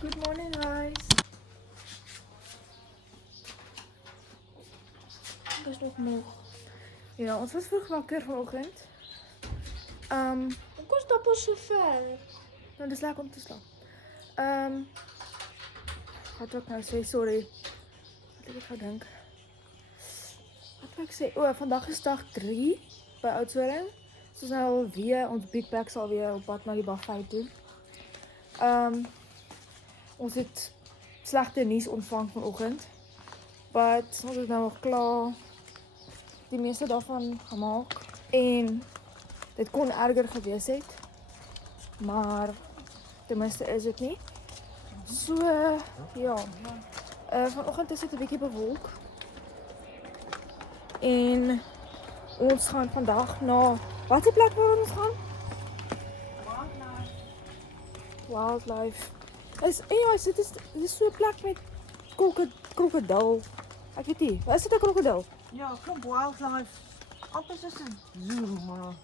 Good morning, guys. Ik is nog moe. Ja, ons was vroeg wakker vanoggend. Hoekom stap ons so ver? Nou, dis lekker om te slaap. Wat wil ek nou sê? Sorry. Wat ek gaan dink. Wat wil ek sê? Vandag is dag 3 by Oudtshoorn. Ons nou alweer, ons big bag sal weer op pad na die buffet toe. Ons het slegte nuus ontvang vanoggend. But ons is nou al klaar die meeste daarvan gemaak. En dit kon erger gewees het. Maar ten minste is dit nie. So, ja. Vanoggend is dit 'n bietjie bewolk. En ons gaan vandag na watter plek waar ons gaan? Wildlife. Anyways, dit is so 'n plek met krokodil. Ek weet nie. Is dit 'n krokodil? Ja, klomp wildlife. Amper soos 'n zoo, maar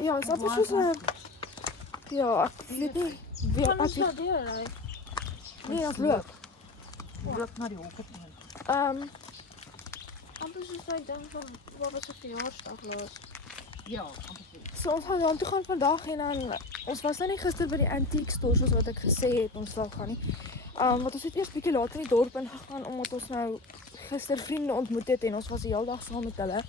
Ja, is amper soos 'n ja, ek weet nie. Kan ons daar deur ry? Nee, ons loop. loop na die hokke toe. Amper soos daai ding van waar was 'n verjaarsdag laas. Ja, amper so. So ons gaan dan toe gaan vandag en dan ons was nou nie gister by die antique store soos wat ek gesê het ons sal gaan nie. Want ons het eers bietjie later in die dorp ingegaan omdat ons nou gister vriende ontmoet het en ons was die hele dag saam met hulle.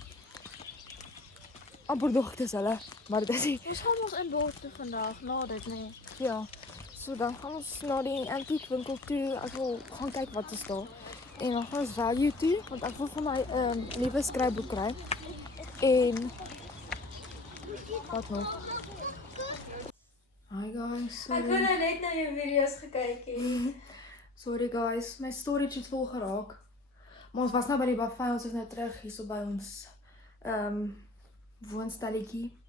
Amper dogters hulle, maar dit is nie. Ons gaan ons in dorp toe vandag, na dit nee. Ja. So dan gaan ons na die antique winkel toe. Ek wil gaan kyk wat is daar. En dan gaan ons value toe want ek wil vir my 'n nuwe skryfboek kry. En wat nog? Hi guys. Ek het nou net na jou video's gekyk en Sorry guys, my storage het vol geraak. Maar ons was nou by die buffet, ons is nou terug hier so by ons woonstelletjie.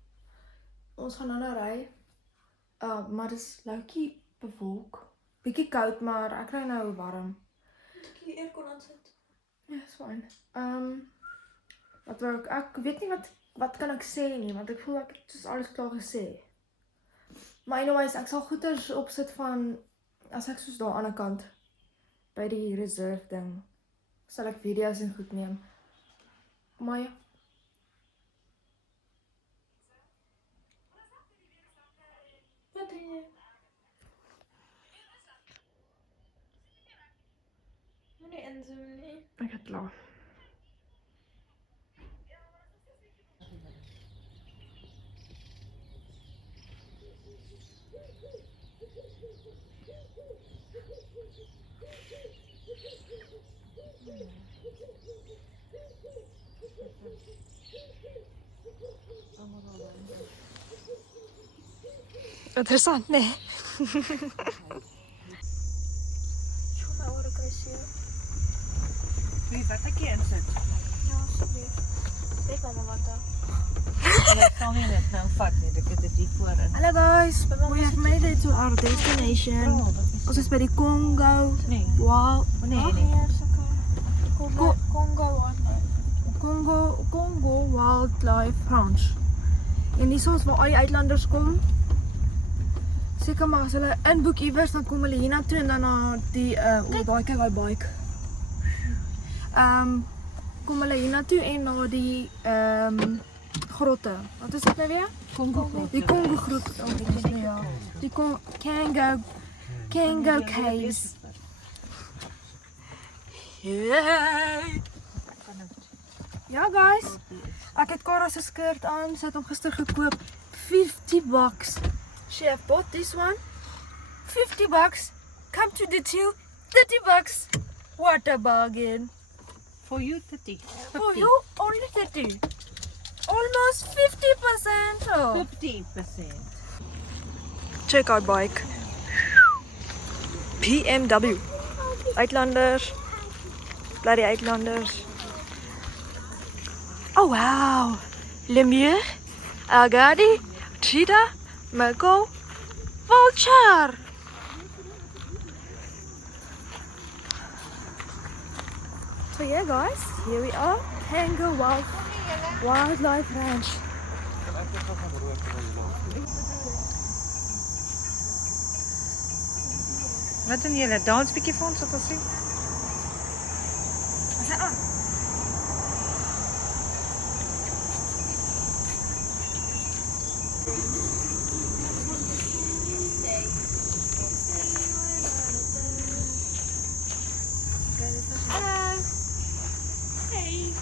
Ons gaan nou ry. Maar dis loukie bewolk. Bietjie koud, maar ek kry nou warm. moet ek die aircon aansit. Ja, is fyn. Wat wou ek weet nie wat kan ek sê nie, want ek voel ek het soos alles klaar gesê. Maar anyways, ek sal goeders opsit van as ek soos daar aan die kant by die reserve ding sal ek video's en goed neem. Maar ja. Wat doen jy? Moenie inzoom nie. Ek het klaar. Interessant, nee. Skoon my ore kry seer. Wie wat ek hier insit? Ja, asseblief. Ek kom maar wat daar. Ek sal nie net nou vat nie, ek het dit hier voorin. Hallo guys, we have made it to our destination. Oh, dat is Ons is by die Congo nee. Wild Nee, Ag, nee. hier sulke Congo Wildlife Ranch. En dis ons waar al die uitlanders kom. Seker maar as hulle inboek iewers dan kom hulle hiernatoe en dan na die kyk daai bike. Kom hulle hiernatoe en na die grotte. Wat is dit nou weer? Die Congo grotte. Oh, dit is nie ja. Die Kango Caves. Yay! Ja guys, ek het Cara se skirt aan, sy het hom gister gekoop, $50. She have bought this one, $50. Come to the till, $30. What a bargain. For you 30. For you, only 30. Almost 50% off. 50%. Check out bike. BMW. Uitlanders. Bloody uitlanders. Oh wow. Lemur, Algadi, cheetah, Mako, vulture. So yeah guys, here we are. Kango Wildlife Ranch. Wat doen jullie? Dans bietjie vir ons, wat ons sien? Is dit aan? Hallo. Hey.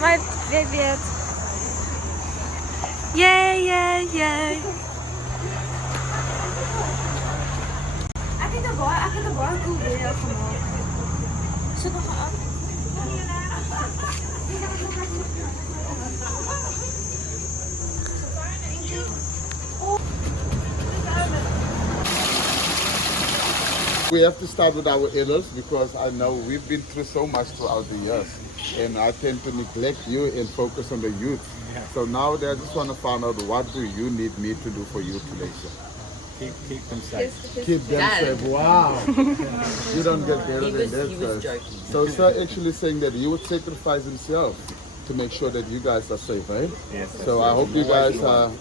Maar weet. Yay. Ek het 'n baie cool video gemaak. Sit nog aan. We have to start with our elders because I know we've been through so much throughout the years, and I tend to neglect you and focus on the youth. So now I just want to find out, what do you need me to do for you today, sir? Keep them safe. Keep them safe. Wow. You don't get better than that, sir. So sir actually saying that he would sacrifice himself to make sure that you guys are safe, right? Yes. So I hope you guys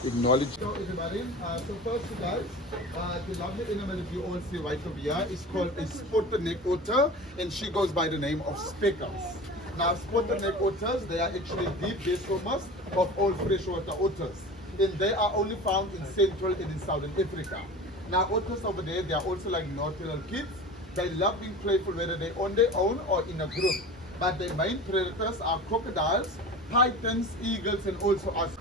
acknowledge. So everybody, so first you guys, the lovely animal that you all see right over here is called a spotted neck otter, and she goes by the name of Speckles. Now spotted neck otters, they are actually the best swimmers of all freshwater otters, and they are only found in Central and in Southern Africa. Now otters over there, they are also like naughty little kids. They love being playful whether they're on their own or in a group. But their main predators are crocodiles, pythons, eagles, and also us.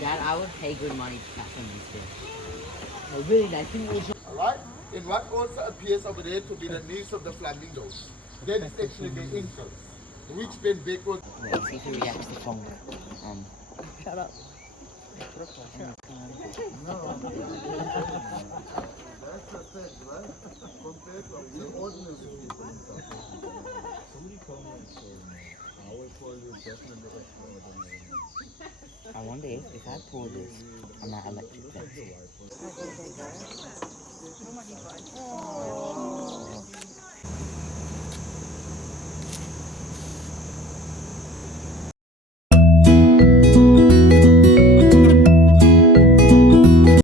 Dad, I would pay good money to catch one of these fish. I really nice. Alright? And what also appears over there to be the knees of the flamingos. That is actually the ankles, which bend backwards. Let's see if he reacts to funk. Shut up. That's the thing, right? Compared to the ordinary people. I wonder if I pull this on that electric fence.